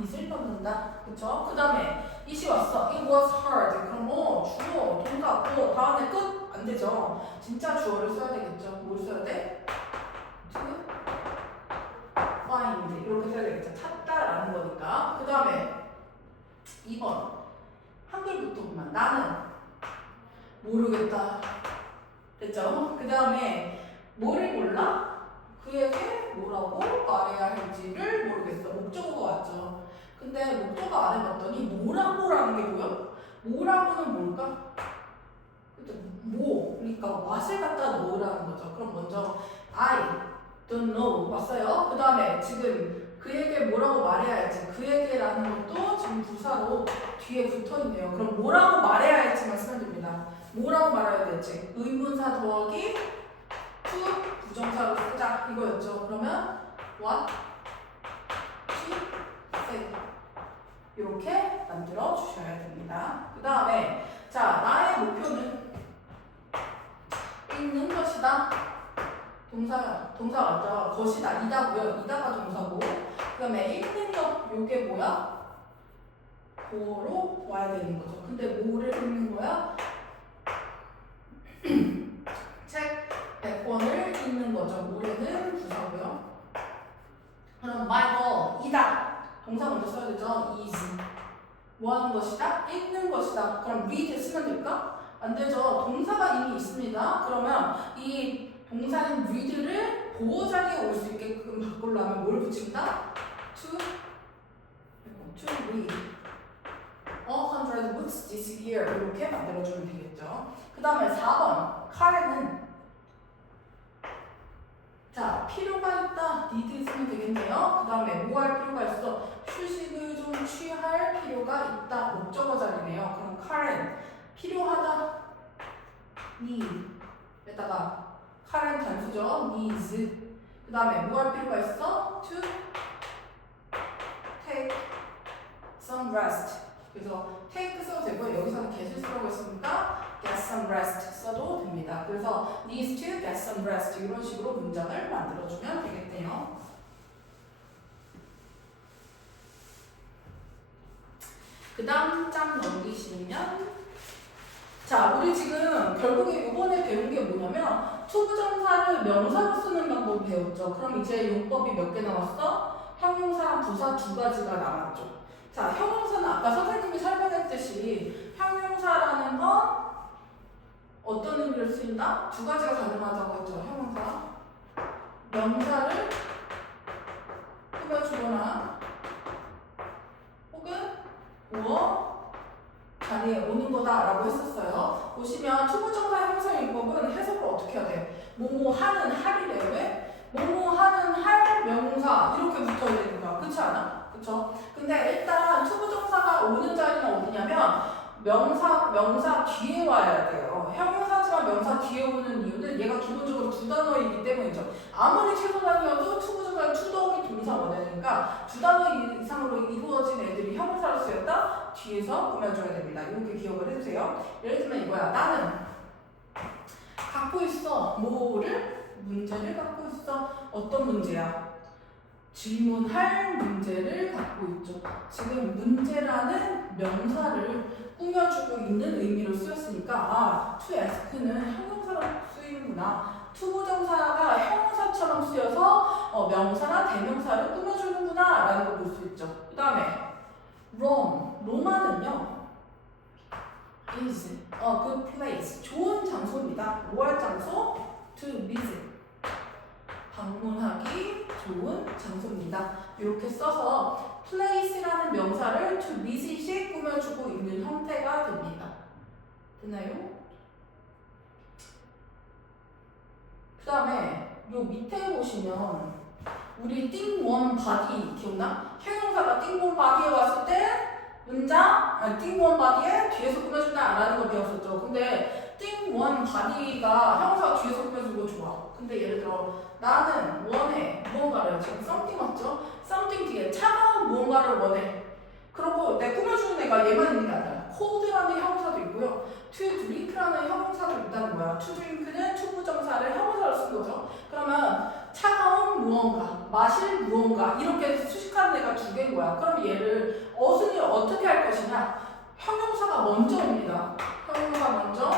it을 넣는다. 그쵸? 그 다음에 it이 왔어. It was hard. 그럼 주어, 동사, 다음에 끝? 안 되죠. 진짜 주어를 써야 되겠죠. 뭘 써야 돼? to find. 이렇게 써야 되겠죠. 찾다라는 거니까. 그 다음에 2번. 한글부터 보면 나는 모르겠다. 됐죠? 그 다음에 뭐를 몰라? 그에게 뭐라고 말해야 할지를 모르겠어. 목적어가 왔죠. 근데 목적어 안 해봤더니 뭐라고라는 게 뭐야? 뭐라고는 뭘까? 뭐, 그러니까 what을 갖다 넣으라는 거죠. 그럼 먼저 I don't know 왔어요. 그 다음에 지금 그에게 뭐라고 말해야 할지 그에게라는 것도 지금 부사로 뒤에 붙어있네요. 그럼 뭐라고 말해야 할지만 쓰면 됩니다. 뭐라고 말해야 될지 의문사 더하기 to 부정사로 쓰자 이거였죠. 그러면 what to say 이렇게 만들어 주셔야 됩니다. 그 다음에 자 나의 목표는 있는 것이다. 동사 맞죠? 것이다 이다고요. 이다가 동사고 그 다음에 있는 것 요게 뭐야? 고로 와야 되는 거죠. 근데 뭐를 읽는 거야? 책 100권을 읽는 거죠. 모래는 부사고요. 그럼 my goal 이다. 동사 먼저 써야 되죠. is 뭐 하는 것이다? 읽는 것이다. 그럼 read 쓰면 될까? 안 되죠. 동사가 이미 있습니다. 그러면 이 동사인 read를 보호 자리에 올 수 있게끔 바꾸려면 뭘 붙인다? to read 100 books this year 이렇게 만들어주면 되겠죠. 그 다음에 4번 카레는 자 필요가 있다 need 쓰면 되겠네요. 그 다음에 뭐 할 필요가 있어? 휴식을 좀 취할 필요가 있다. 목적어 자리네요. 그럼 카렌 필요하다 need 에다가 카렌 단수죠. needs 그 다음에 뭐 할 필요가 있어? to take some rest 그래서 take 써도 되고요. 여기서는 get을 쓰라고 했으니까 get some rest 써도 됩니다. 그래서 needs to get some rest 이런 식으로 문장을 만들어주면 되겠네요. 그 다음 장 넘기시면 자 우리 지금 결국에 이번에 배운 게 뭐냐면 투부정사를 명사로 쓰는 방법 배웠죠. 그럼 이제 용법이 몇 개 남았어? 형용사랑 부사 두 가지가 남았죠. 자, 형용사는 아까 선생님이 설명했듯이 형용사라는 건 어떤 의미로 쓰인다? 두 가지가 가능하다고 했죠. 형용사. 명사를 꾸며주거나 혹은 무어 자리에 오는 거다라고 했었어요. 보시면 투부정사 형용사용법은 해석을 어떻게 해야 돼요? 뭐뭐 하는 할이래요. 왜? 뭐뭐 하는 할 명사 이렇게 붙어야 되니까. 그렇지 않아? 그쵸? 근데 일단 투부정사가 오는 자리는 어디냐면 명사 뒤에 와야 돼요. 형용사지만 명사 뒤에 오는 이유는 얘가 기본적으로 두 단어이기 때문이죠. 아무리 최소 단위여도 투부정사는 투 더하기 동사 원형이니까 두 단어 이상으로 이루어진 애들이 형용사로 쓰였다? 뒤에서 꾸며줘야 됩니다. 이렇게 기억을 해주세요. 예를 들면 이거야. 나는 갖고 있어. 뭐를? 문제를 갖고 있어. 어떤 문제야? 질문할 문제를 갖고 있죠. 지금 문제라는 명사를 꾸며주고 있는 의미로 쓰였으니까 to ask는 형용사로 쓰이는구나. 투부정사가 형용사처럼 쓰여서 명사나 대명사를 꾸며주는구나 라는 걸 볼 수 있죠. 그 다음에 로마는요 is a good place 좋은 장소입니다. 뭐 할 장소? to visit 방문하기 좋은 장소입니다. 이렇게 써서 place라는 명사를 to visit에 꾸며주고 있는 형태가 됩니다. 되나요? 그 다음에 요 밑에 보시면 우리 think one body 기억나? 형용사가 think one body에 왔을 때 문장, think one body에 뒤에서 꾸며준다라는 거 배웠었죠. 근데 think one body가 형용사가 뒤에서 꾸며주는 거 좋아. 근데 예를 들어 나는 원해 무언가를 지금 something 맞죠? something 뒤에 차가운 무언가를 원해. 그리고 내 꾸며주는 애가 얘만 있는 게 아니라 cold라는 형용사도 있고요. to drink라는 형용사도 있다는 거야. to drink는 투부정사를 형용사로 쓴 거죠. 그러면 차가운 무언가, 마실 무언가 이렇게 수식하는 애가 두 개인 거야. 그럼 얘를 어순이 어떻게 할 것이냐? 형용사가 먼저 옵니다. 형용사 먼저.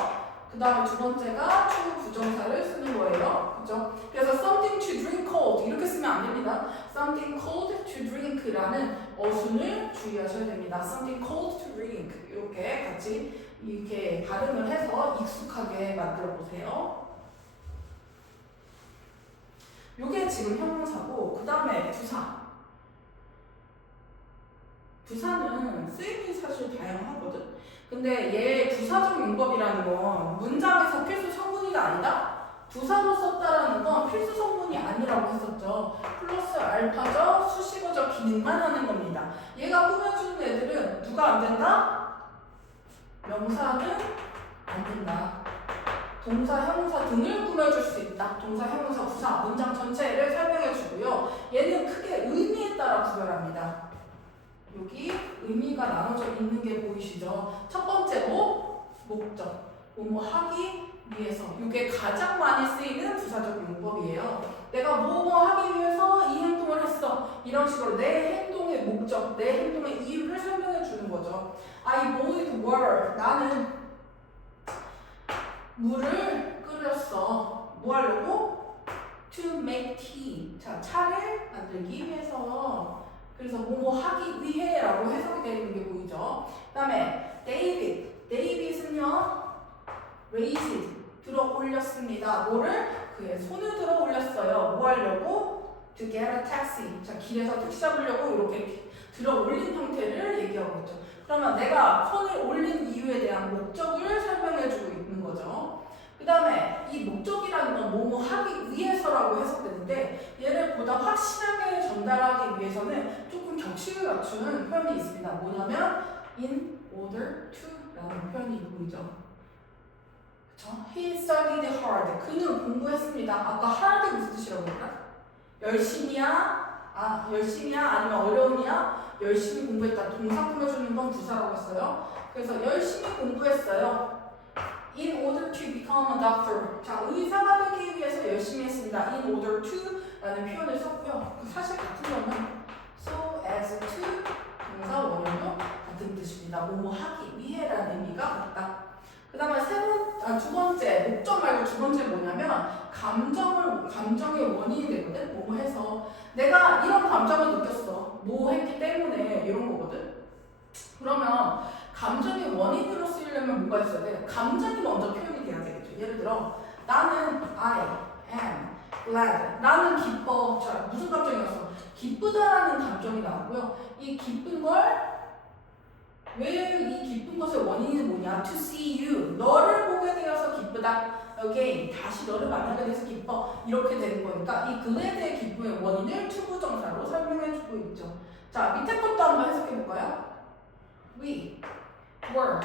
그 다음에 두 번째가 투부정사를 쓰는 거예요. 그죠? 그래서 something to drink cold 이렇게 쓰면 안 됩니다. something cold to drink라는 어순을 주의하셔야 됩니다. something cold to drink 이렇게 같이 이렇게 발음을 해서 익숙하게 만들어 보세요. 요게 지금 형용사고 그 다음에 부사. 부사는 쓰임이 사실 다양하거든. 근데 얘 부사적 용법이라는 건 문장에서 필수 성분이가 아니다. 부사로 썼다라는 건 필수 성분이 아니라고 했었죠. 플러스 알파적 수식어적 기능만 하는 겁니다. 얘가 꾸며주는 애들은 누가 안 된다? 명사는 안 된다. 동사, 형용사 등을 꾸며줄 수 있다. 동사, 형용사, 부사, 문장 전체를 설명해 주고요. 얘는 크게 의미에 따라 구별합니다. 여기 의미가 나눠져 있는 게 보이시죠? 첫 번째 목적. 뭐뭐 하기 위해서. 이게 가장 많이 쓰이는 부사적 용법이에요. 내가 뭐뭐 하기 위해서 이 행동을 했어. 이런 식으로 내 행동의 목적, 내 행동의 이유를 설명해 주는 거죠. I boiled water. 나는 물을 끓였어. 뭐 하려고? To make tea. 자, 차를 만들기 위해서. 그래서 뭐뭐 하기 위해라고 해석이 되는 게 보이죠. 그 다음에 David은요 raised 들어 올렸습니다. 뭐를? 그의 손을 들어 올렸어요. 뭐 하려고? To get a taxi. 자, 길에서 택시 잡으려고 이렇게 들어 올린 형태를 얘기하고 있죠. 그러면 내가 손을 올린 이유에 대한 목적을 설명해주고 있는 거죠. 그 다음에 이 목적이라는 건 뭐뭐 하기 위해서라고 해석되는데 얘를 보다 확실하게 전달하기 위해서는 조금 격식을 갖추는 표현이 있습니다. 뭐냐면 in order to라는 표현이 보이죠. 그쵸? He studied hard. 그는 공부했습니다. 아까 hard 무슨 뜻이라고 했나? 열심히야? 열심히야? 아니면 어려움이야? 열심히 공부했다. 동사 꾸며주는 건 부사라고 했어요. 그래서 열심히 공부했어요. In order to become a doctor. 자, 의사가 되기 위해서 열심히 했습니다. In order to 라는 표현을 썼고요. 사실 같은 거는 so as to 동사 원형도 같은 뜻입니다. 뭐뭐 하기 위해라는 의미가 같다. 그 다음에 두 번째, 목적 말고 두 번째 뭐냐면 감정의 원인이 되거든. 뭐뭐 해서 내가 이런 감정을 느꼈어. 뭐 했기 때문에 이런 거거든. 그러면 감정의 원인으로 쓰이려면 뭐가 있어야 돼? 감정이 먼저 표현이 돼야 되겠죠. 예를 들어 나는 I am glad. 나는 기뻐. 자, 무슨 감정이 났어? 기쁘다라는 감정이 나오고요. 이 기쁜 걸 왜 이 기쁜 것의 원인은 뭐냐? To see you. 너를 보게 되어서 기쁘다. Again. 다시 너를 만나게 돼서 기뻐. 이렇게 되는 거니까 이 glad의 기쁨의 원인을 투부정사로 설명해주고 있죠. 자, 밑에 것도 한번 해석해볼까요? We were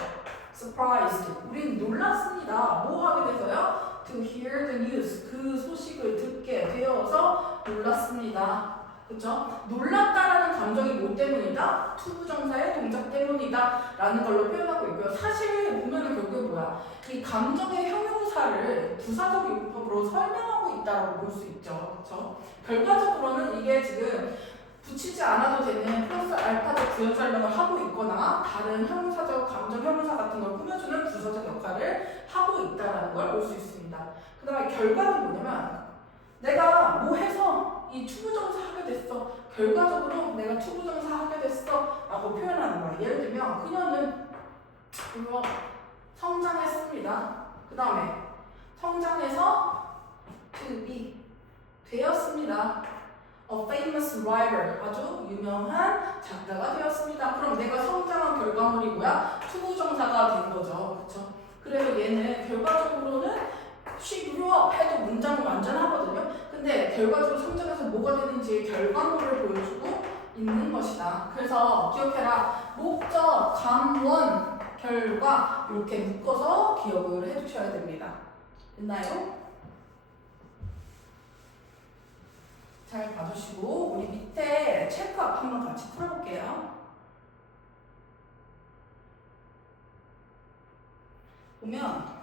surprised. 우린 놀랐습니다. 뭐 하게 돼서요? To hear the news. 그 소식을 듣게 되어서 놀랐습니다. 그쵸? 놀랐다라는 감정이 뭐 때문이다? 투부정사의 동작 때문이다 라는 걸로 표현하고 있고요. 사실 보면은 결국에 뭐야? 이 감정의 형용사를 부사적 용법으로 설명하고 있다라고 볼 수 있죠. 그쵸? 결과적으로는 이게 지금 붙이지 않아도 되는 플러스 알파적 부연 설명을 하고 있거나 다른 형용사적 감정 형용사 같은 걸 꾸며주는 부사적 역할을 하고 있다는 걸 볼 수 있습니다. 그 다음에 결과는 뭐냐면 내가 뭐 해서 이 투부정사 하게 됐어. 결과적으로 내가 투부정사 하게 됐어 라고 표현하는 거야. 예를 들면 그녀는 성장했습니다. 그 다음에 성장해서 to be 되었습니다. A famous writer. 아주 유명한 작가가 되었습니다. 그럼 내가 성장한 결과물이 뭐야? 투부정사가 된 거죠. 그쵸? 그래서 얘는 결과적으로는 she grew up 해도 문장은 완전하거든요. 근데 근데 결과적으로 성적에서 뭐가 되는지 결과물을 보여주고 있는 것이다. 그래서 기억해라. 목적, 감원, 결과 이렇게 묶어서 기억을 해주셔야 됩니다. 됐나요? 잘 봐주시고 우리 밑에 체크업 한번 같이 풀어볼게요. 보면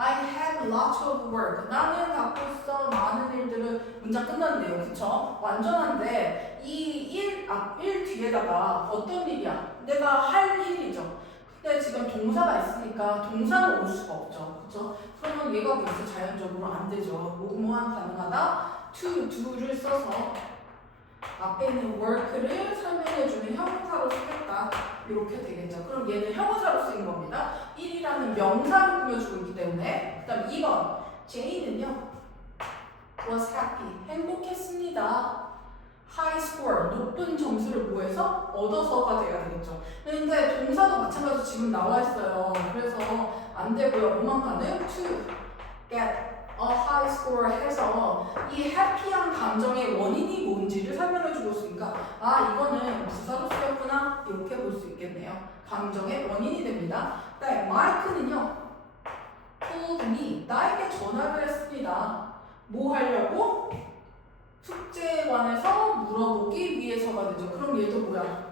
I have lots of work. 나는 갖고 있어 많은 일들을 문장 끝났네요. 그쵸? 완전한데 이 일 뒤에다가 어떤 일이야? 내가 할 일이죠. 근데 지금 동사가 있으니까 동사는 올 수가 없죠. 그쵸? 그러면 얘가 벌써 자연적으로 안 되죠. 뭐뭐한 가능하다. to, do를 써서 앞에 있는 work를 설명해주는 형용사로 쓰겠다. 이렇게 되겠죠. 그럼 얘는 형용사로 쓰인 겁니다. 1이라는 명사를 꾸며주고 있기 때문에. 그 다음 2번. Jane은요. was happy. 행복했습니다. high score. 높은 점수를 뭐해서? 얻어서가 돼야 되겠죠. 근데 동사도 마찬가지로 지금 나와 있어요. 그래서 안 되고요. 뭐만 가는? to get a high score 해서 이 해피한 감정의 원인이 뭔지를 설명해주고 있으니까 아 이거는 부사로 쓰였구나 이렇게 볼 수 있겠네요. 감정의 원인이 됩니다. 네, 마이크는요 called me 나에게 전화를 했습니다. 뭐 하려고? 숙제에 관해서 물어보기 위해서가 되죠. 그럼 얘도 뭐야?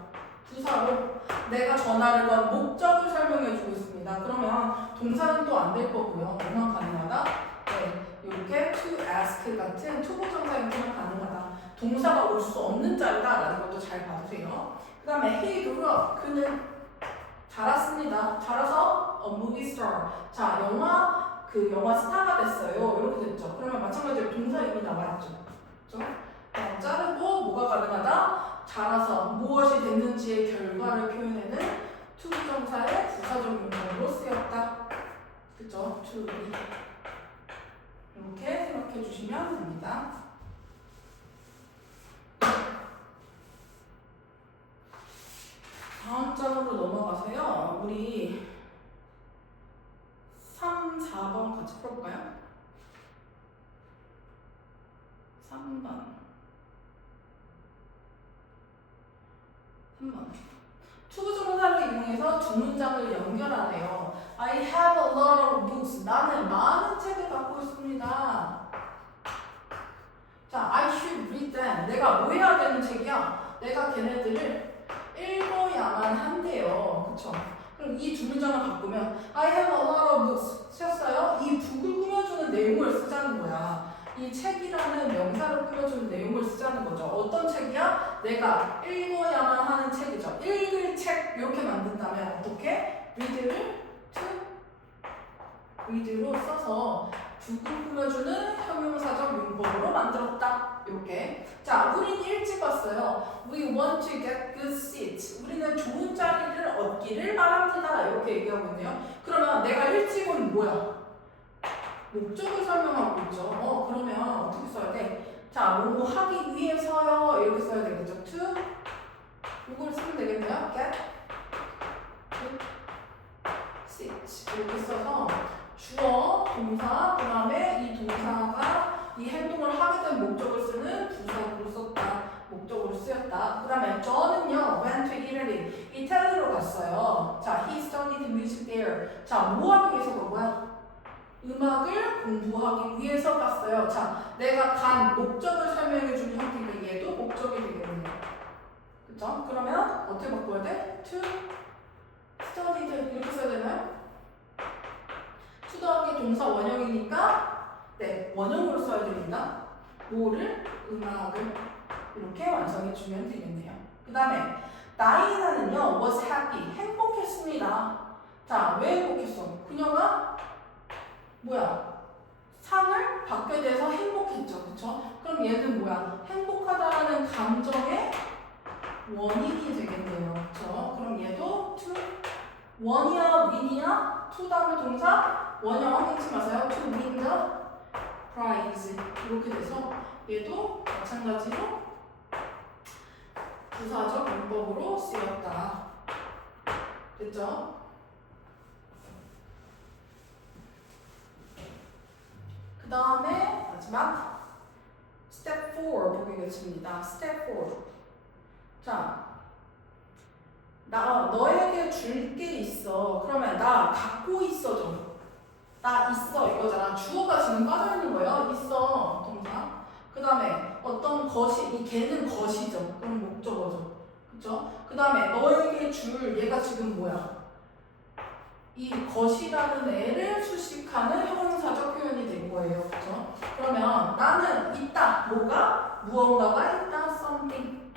부사로 내가 전화를 건 목적을 설명해주고 있습니다. 그러면 동사는 또 안 될 거고요. 뭐만 가능하다? 네, 이렇게 to ask 같은 투부정사 형태는 가능하다. 동사가 올 수 없는 자리다라는 것도 잘 봐주세요. 그 다음에 he grew up. 그는 자랐습니다. 자라서 a movie star. 자, 영화 스타가 됐어요. 이렇게 됐죠. 그러면 마찬가지로 동사 이미 나와있죠. 그렇죠? 자르고 뭐가 가능하다? 자라서 무엇이 됐는지의 결과를 표현하는 투부정사의 부사적 용법으로 쓰였다. 그쵸? to be. 이렇게 생각해 주시면 됩니다. 다음 장으로 넘어가세요. 우리 3, 4번 같이 풀어볼까요? 3번. 투부정사를 이용해서 두 문장을 연결하네요. I have a lot of books. 나는 많은 책을 갖고 있습니다. 자, I should read them. 내가 뭐 해야 되는 책이야? 내가 걔네들을 읽어야만 한대요. 그쵸? 그럼 이 두 문장을 바꾸면 I have a lot of books. 쓰셨어요? 이 북을 꾸며주는 내용을 쓰자는 거야. 이 책이라는 명사를 꾸며주는 내용을 쓰자는 거죠. 어떤 책이야? 내가 읽어야만 하는 책이죠. 읽을 책 이렇게 만든다면 어떻게? read를 to read로 써서 북을 꾸며주는 형용사적 문법으로 만들었다. 이렇게. 자, 우린 일찍 왔어요. We want to get good seats. 우리는 좋은 자리를 얻기를 바랍니다. 이렇게 얘기하고 있네요. 그러면 내가 일찍 온 뭐야? 목적을 설명하고 있죠. 그러면 어떻게 써야 돼? 자, 뭐 하기 위해서요. 이렇게 써야 되겠죠. to 이걸 쓰면 되겠네요. get good seats 이렇게 써서 주어, 동사, 그 다음에 이 동사가 이 행동을 하게 된 목적을 쓰는 부사로 썼다. 목적으로 쓰였다. 그 다음에 저는요, went to Italy. 이탈리아로 갔어요. 자, he studied music there. 자, 뭐 하기 위해서 간 거야? 음악을 공부하기 위해서 갔어요. 자, 내가 간 목적을 설명해주는 형태가 얘도 목적이 되겠네요. 그쵸? 그러면 어떻게 바꿔야 돼? to studied 이렇게 써야 되나요? to 더하기 동사 원형이니까 네, 원형으로 써야 됩니다. 뭐를? 음악을 이렇게 완성해주면 되겠네요. 그 다음에 다이나는요 was happy 행복했습니다. 자, 왜 행복했어? 그녀가 뭐야? 상을 받게 돼서 행복했죠. 그쵸? 그럼 얘는 뭐야? 행복하다라는 감정의 원인이 되겠네요. 그쵸? 그럼 얘도 to 원이야, win이야? to 다음에 동사 원형 잊지 마세요. to win the prize 이렇게 돼서 얘도 마찬가지로 부사적 문법으로 쓰였다. 됐죠? 그 다음에 마지막 step 4 보겠습니다. step 4. 자, 너에게 줄 게 있어. 그러면 나 갖고 있어줘. 나 있어 이거잖아. 주어가 지금 빠져있는 거예요. 있어 동사. 그 다음에 어떤 것이, 이 걔는 것이죠. 그럼 목적어죠. 그쵸? 그 다음에 너에게 줄 얘가 지금 뭐야? 이 것이라는 애를 수식하는 형용사적 표현이 된 거예요. 그쵸? 그러면 나는 있다. 뭐가? 무언가가 있다. something.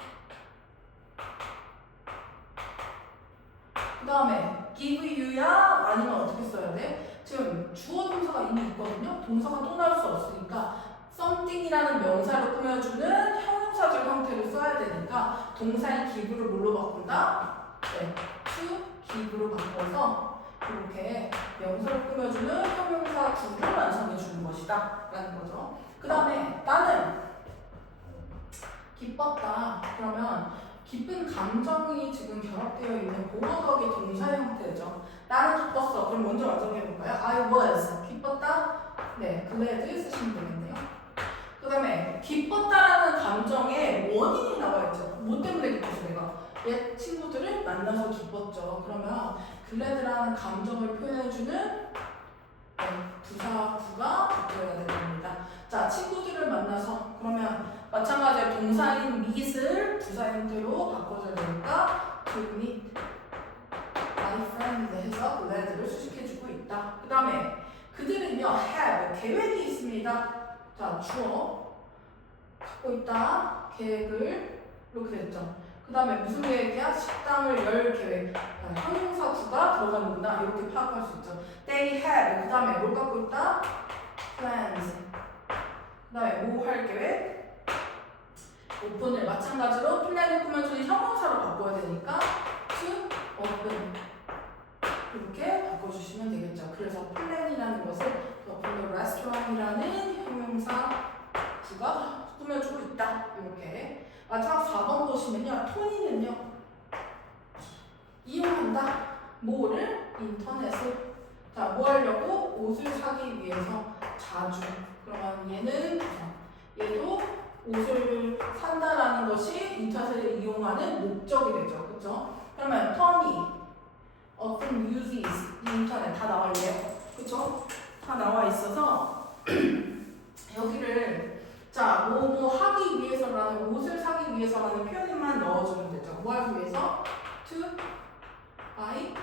그 다음에 give you야 아니면 어떻게 써야 돼? 지금 주어 동사가 이미 있거든요. 동사가 또 나올 수 없으니까 something이라는 명사로 꾸며주는 형용사적 형태로 써야 되니까 동사의 give를 뭘로 바꾼다? 네, to give로 바꿔서 이렇게 명사로 꾸며주는 형용사 구를 완성해 주는 것이다 라는 거죠. 그 다음에 나는 기뻤다. 그러면 기쁜 감정이 지금 결합되어 있는 보어덕의 동사 형태죠. 나는 기뻤어. 그럼 먼저 완성해 볼까요? I was. 기뻤다? 네, glad 쓰시면 되겠네요. 그 다음에 기뻤다라는 감정에 원인이 나와 있죠. 뭐 때문에 기뻤어 내가? 얘 친구들을 만나서 기뻤죠. 그러면 glad라는 감정을 표현해주는 부사 구가 바뀌어야 됩니다. 자, 친구들을 만나서 그러면 마찬가지로 동사인 meet을 부사 형태로 바꿔줘야 되니까 to meet my friend 해서 glad를 수식해주고 있다. 그 다음에 그들은요 have 계획이 있습니다. 자, 주어 갖고 있다. 계획을 이렇게 됐죠. 그 다음에 무슨 계획이야? 식당을 열 계획. 형용사 구가 들어가는구나. 이렇게 파악할 수 있죠. They have. 그 다음에 뭘 갖고 있다? Plans. 그 다음에 뭐 할 계획? 오픈을 마찬가지로 플랜을 꾸며주는 형용사로 바꿔야 되니까 to open. 이렇게 바꿔주시면 되겠죠. 그래서 플랜이라는 것을 open the restaurant이라는 형용사 구가 꾸며주고 있다. 이렇게. 마지막 4번 보시면요. 토니는요. 이용한다. 뭐를? 인터넷을. 자, 뭐 하려고? 옷을 사기 위해서 자주. 그러면 얘는 얘도 옷을 산다라는 것이 인터넷을 이용하는 목적이 되죠. 그쵸? 그러면 토니 often uses 인터넷 다 나와 있네요. 그쵸? 다 나와 있어서 여기를 자, 뭐 하기 위해서라는 옷을 사기 위해서라는 표현만 넣어주면 되죠. 뭐 하기 위해서? To buy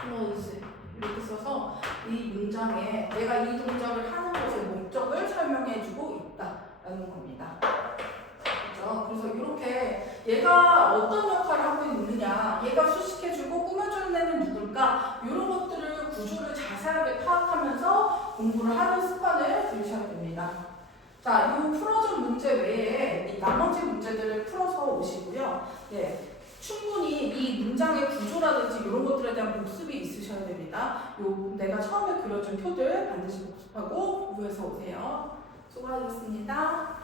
clothes 이렇게 써서 이 문장에 내가 이 동작을 하는 것의 목적을 설명해주고 있다라는 겁니다. 그렇죠? 그래서 이렇게 얘가 어떤 역할을 하고 있느냐, 얘가 수식해주고 꾸며주는 애는 누굴까? 이런 것들을 구조를 자세하게 파악하면서 공부를 하는 습관을 들이셔야 됩니다. 자, 이 풀어준 문제 외에 이 나머지 문제들을 풀어서 오시고요. 네, 충분히 이 문장의 구조라든지 이런 것들에 대한 복습이 있으셔야 됩니다. 내가 처음에 그려준 표들 반드시 복습하고 공부해서 오세요. 수고하셨습니다.